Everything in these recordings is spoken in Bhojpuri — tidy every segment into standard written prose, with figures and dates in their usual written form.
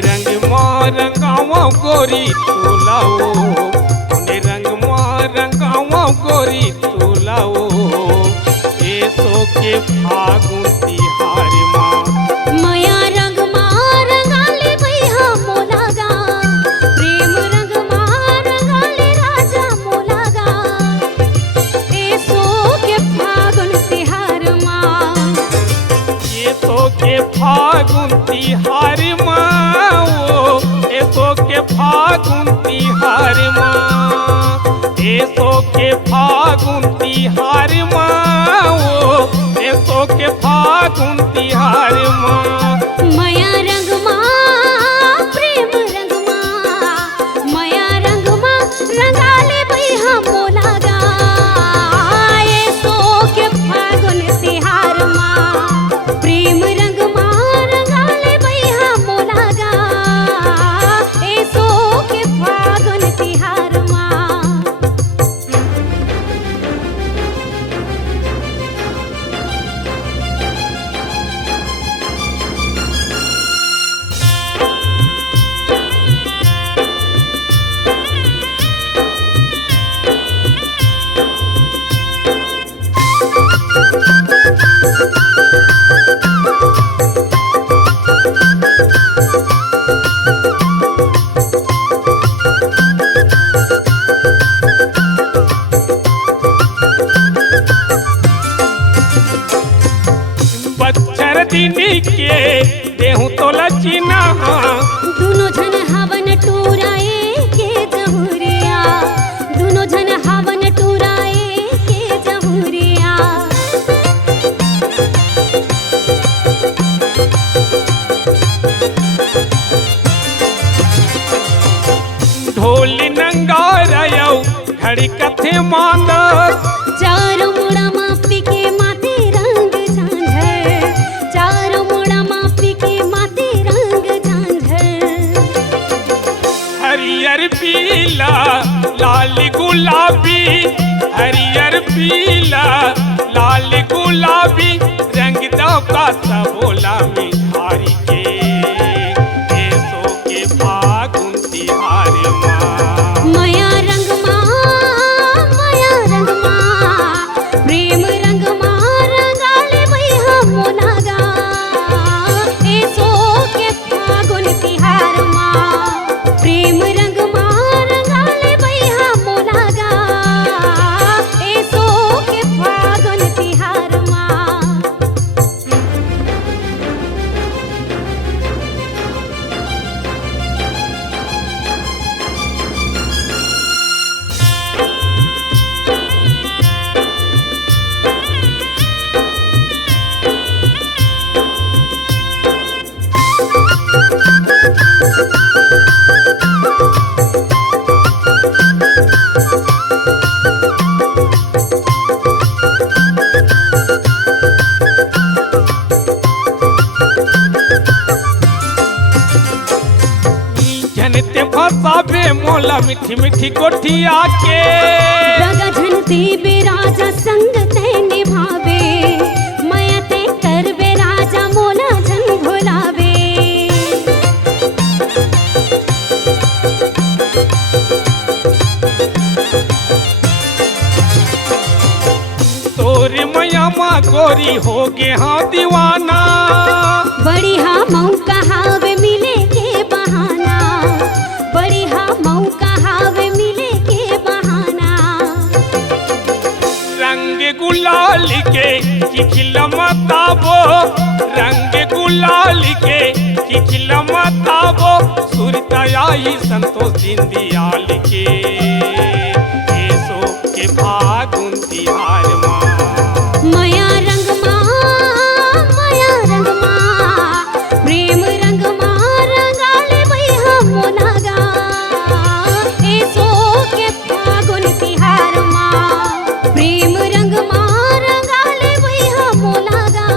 रंग रंगावा गोरी तोलाओ, रंग रंगावा गोरी तोलाओ, ऐसो के फागुन तिहार माँ। मया रंग रंगाले भैया मोलागा, प्रेम रंग रंगाले राजा मोलागा, ऐसो के फागुन तिहार माँ। ऐसो के फागुन तिहार माँ, ऐसो के फागुन तिहार माँ, ऐसो के फागुन तिहार माँ, ऐसो के फागुन तिहार माँ। मया रंग प्रेम रंग मया रंग रंगाले भैया मोलागा, ऐसो के फागुन तिहार माँ। प्रेम रंग रंगाले भैया मोलागा, ऐसो के फागुन तिहार माँ। बच्चर दिन के देहूँ तो लचीना, दुनो झन हवन टूराए के जहुरिया, दुनो झन हवन टूराए के जहुरिया। ढोल नंगारयौ घड़ी कथे मांदस, चारों मुड़ा मापी के माथे रंग झांझर, चारों मुड़ा मापी के माथे रंग झांझर। हरियर पीला लाल गुलाबी, हरियर पीला लाल गुलाबी, रंग दो का सबोला मिठारी के, ऐसो के फागुन तिहार माँ। मया रंग प्रेम रंग रंगाले भैया मोलागा, ऐसो के फागुन तिहार माँ। प्रेम रंग रंगाले भैया मोलागा, ऐसो के फागुन तिहार माँ। जनते फसाबे मोला मीठी मीठी कोठिया के, रगा झनते बेराजा संग ते निभावे, मया ते करबे राजा मोला झन भुलावे। तोरे मैया माँ गोरी हो गे हाँ दीवाना, बड़ी हाँ मौका हावे मिले के बहाना, बड़ी हाँ मौका हावे मिले के बहाना। रंग गुलाल के खिलमताबो, रंग गुलाल के खिलमताबो, सुरताई संतोष दीनदयाल के, ऐसो के फागुन तिहार माँ। मया रंग प्रेम रंग रंगाले भैया मोलागा, ऐसो के फागुन तिहार माँ। प्रेम रंग रंगाले भैया मोलागा,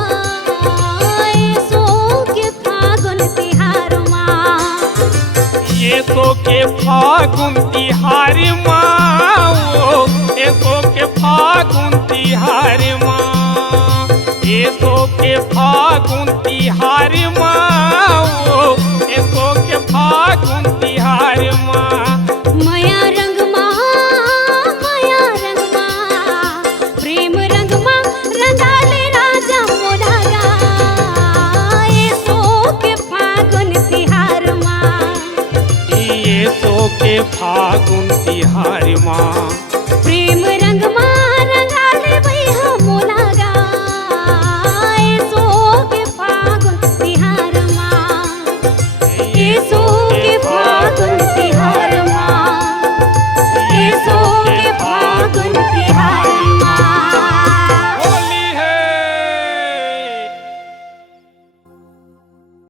ऐसो के फागुन तिहार माँ। ऐसो के फागुन तिहार माँ, ऐसो के फागुन तिहार माँ, ऐसो के फागुन तिहार माँ, ऐसो के के फागुन तिहार माँ। प्रेम रंग माँ रंगा ले वही हम लगा सो के फागुन तिहार माँ सो